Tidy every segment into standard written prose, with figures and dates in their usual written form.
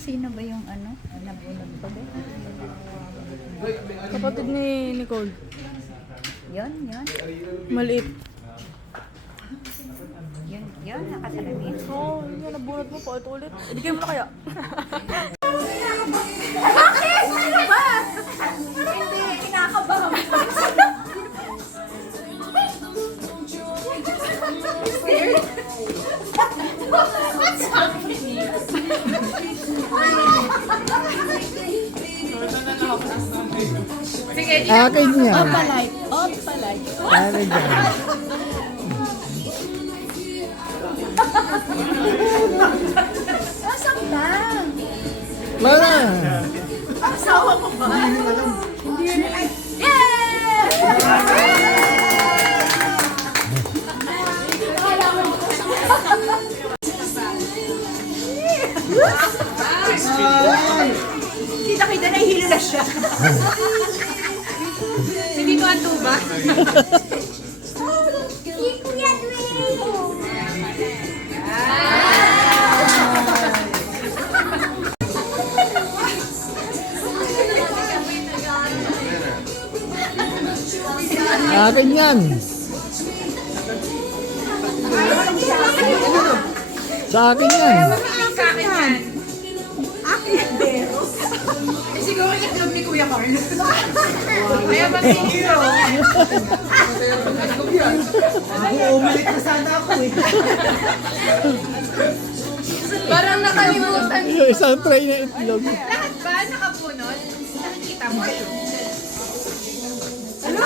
Sino ba yung ano? Nabulag pa ba? Kapatid ni Nicole. Yun. Maliit. Yun, nakasalamin. Oo, yun, nabunot mo pa ulit. Ibigay mo na kaya. Bakit? Ano ba? Hindi, kinakabahan. Scared? What's happening? Sige, Akin niya. Opalite. Ano dyan? Nasaan ka? Wala. Asawa mo ba? Hindi rin. Yeah! Kita nahihilo na siya. Hindi ko ato ba? Kuya Akin yan. Sa akin yan. Sa akin yan. Akin yan. Siguro yung club ni Kuya Carl. Kaya mag-intro. Umulit na sana ako eh. Parang nakalimutan. Yung isang tray na itlog. Lahat ba nakapunot? Nakikita mo yun. Ano?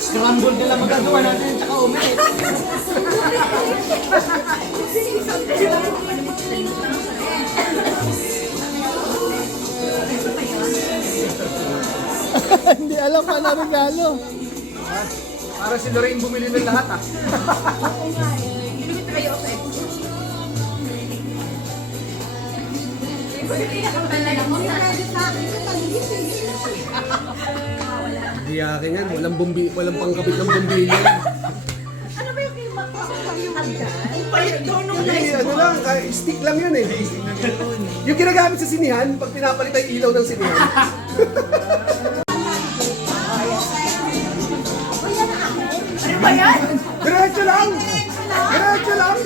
Scramble na lang magagawa natin tsaka umilit. Hindi alam pa na regalo. Para si Lorraine bumili ng lahat ah. Bili tayo okay. Hindi akin yan. Walang pangkabit ng bombilyo. Ano ba yung kima ko? Yung hagdan? Ang palit doon nung Hindi, ano lang, stick lang yun eh. Yung ginagamit sa sinihan, pag pinapalit ang ilaw ng sinihan. Ano ba yan? Diretso lang! Diretso lang!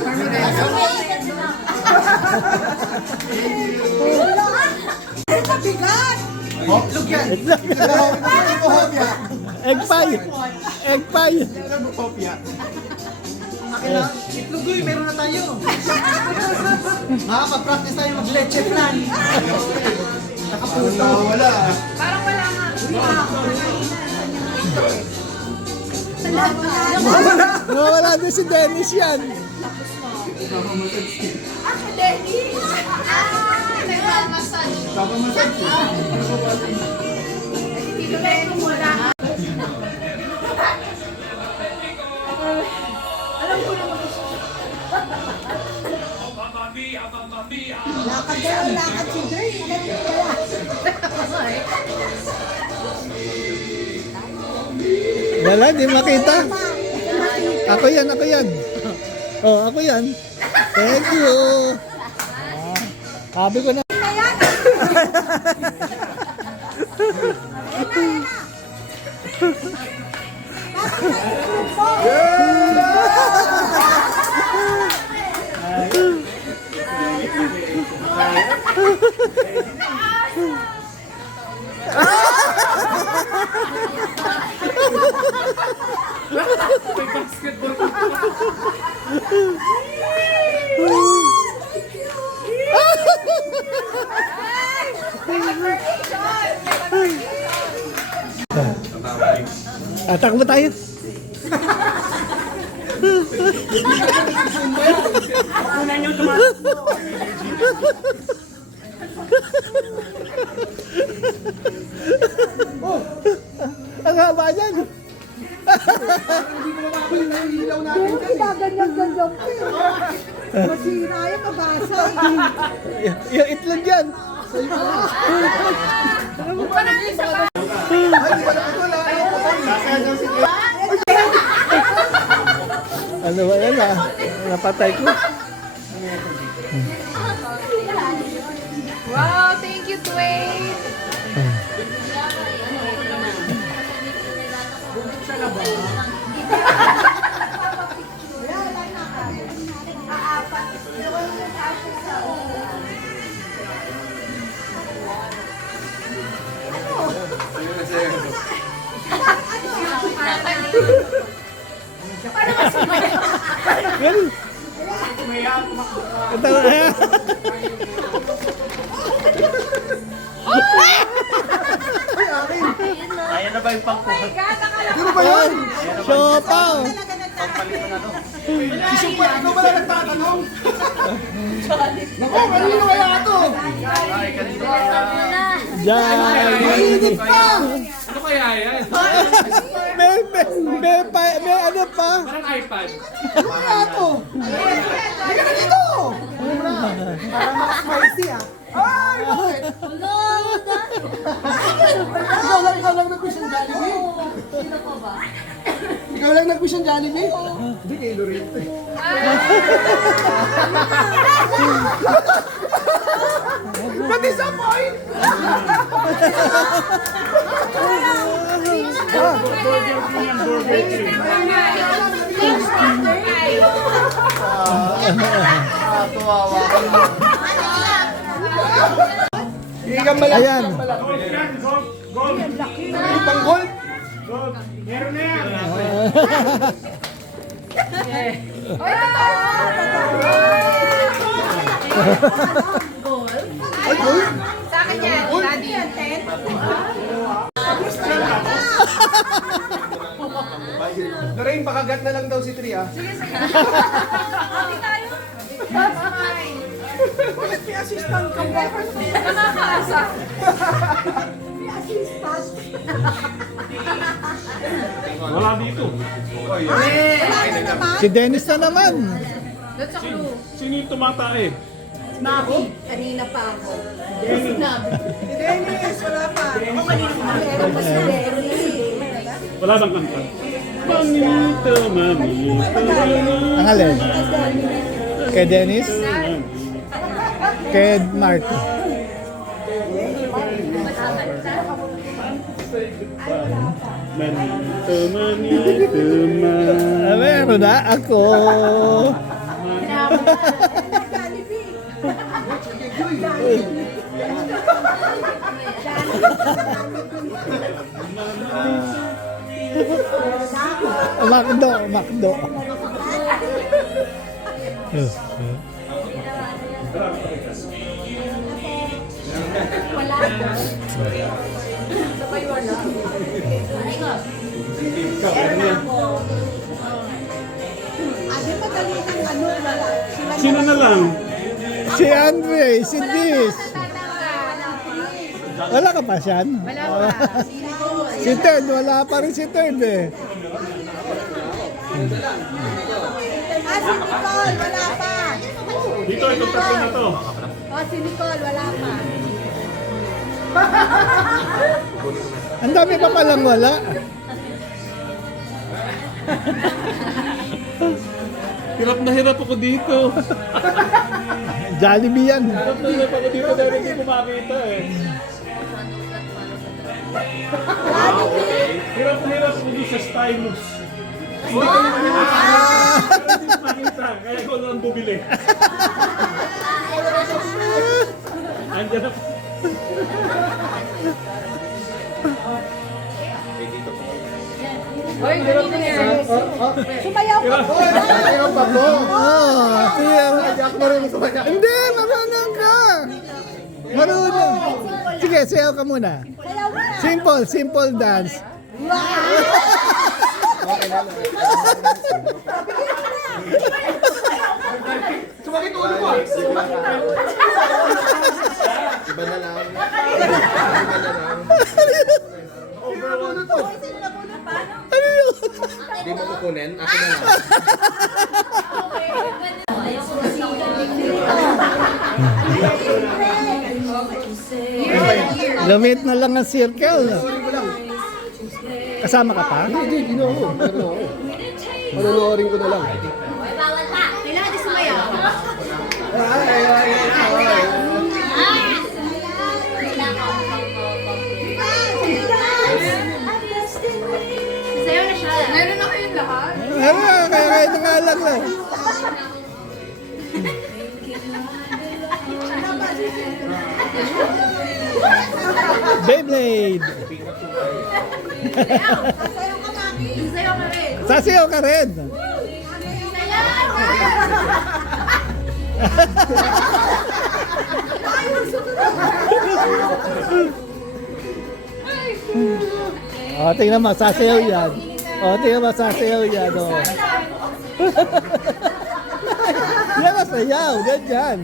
Ano ka bigat? Itlog yan! Egg pie. Egg pie. Itlog ko meron na tayo. Makapag-practice tayo mag-leche plan. Nakaputo. Wala. Parang wala nga. Nawala din si Dennis yan. Ako, Dennis! Nagmamassage. Dito na yung wala. Alam ko naman ko siya. Lakad si Dre. Wala, di makita. Ako yan. Oh, ako yan. Thank you. Sabi ko na. Takbo tayo. Ang haba niyan. Hindi ko mapapalita yung ilaw natin Hindi dyan. ba ganyan-ganyan ko eh. Masira yung kabasag. Yung itlog yan. Ano ba yan ah? Napatay ko. Wow, thank you, Dwayne. Ganun. Ito na. Ayan na ba yung pangkuhan? Ano ba yun? Siopaw. Si Super, ikaw ba na nagtatanong? Naku, kanino kaya ito? Ay, kanina ka. Diyan. Mainit pa! Ano kaya yan? May ano pa? Parang iPad. Ano kaya ito? Hindi ka na dito! Parang mas spicy ah. Ay, bakit? Ikaw lang nag-wish ng Jollibee? Ikaw lang nag-wish ng Jollibee? Hindi kay Lorito eh. Pati sa point! Hindi ka malaki. Ayan. Yung pang gold? Ay, gold? Sa akin yan, Daddy. Lorraine, pakagat na lang daw si Tri ah. Bakit may assistant ka ba? Nakakaasa. May assistant. Wala dito. Wala na naman. Si Dennis na naman. That's a clue. Sino yung tumatae? Kanina pa ako. Si Dennis, wala pa. Meron pa si Dennis. Wala bang kanta? Mamito, mamito. Ang alin? Kay Dennis? Kay Marco. Mamito, mamito, mamito. Ah, meron na ako. Makdo, makdo. Ate, madali ng ano, wala. Sila Sino na lang? Si Andre, si Diz. Wala ka pa siyan? Wala pa. Si Ted, wala pa rin si Ted eh. Ah, si Nicole, wala pa. Dito, itong tatlo na to. Oh, si Nicole, wala pa. Ang dami pa palang wala. Hirap na hirap ako dito. Jollibee yan. Hirap na hirap ako dito dahil hindi ko makita eh. Hirap na hirap ako dito sa Stylus. Hindi ko makita. Kaya ko lang bumili. Andiyan na. Hoy, ganito yan. Sumayaw ka po. Ayaw pa po. Oh, siya. Ako marunong sumayaw. Hindi, marunong ka. Marunong. Sige, sayaw ka muna. Sayaw mo na. Simple, simple dance. Sumakit ulo mo ah. Iba na lang. Iba na lang. Sino na muna to? Ano yun? Hindi mo kukunin? Ako na lang. Lamit na lang ang circle. Kasama ka pa? Hindi na ako. Pero ako. Panonoorin ko na lang. Kailangan di sumayaw. Sayaw na siya. Meron na kayong lahat? Kaya kahit nangalan lang. Beyblade! Sayaw ka rin. Sasayaw ka rin! Tingnan mo, sasayaw yan. Tingnan mo, sasayaw yan. Yan ang sayaw, ganyan.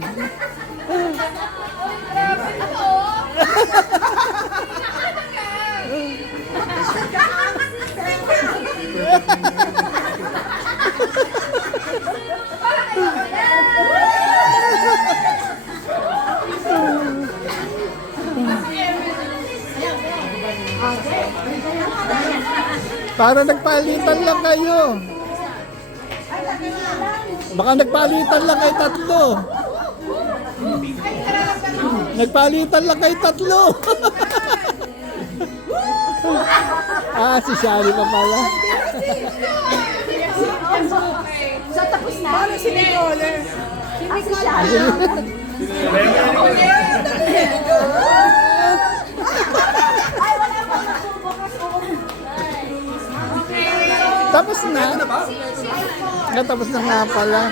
Para nagpalitan lang kayo. Baka nagpalitan lang kayo tatlo. Nagpalitan lang kayo tatlo. Si Shari pa pala. So, tapos na? Paano si Nicole? Hindi si Shari. Tapos na. Natapos na nga pala.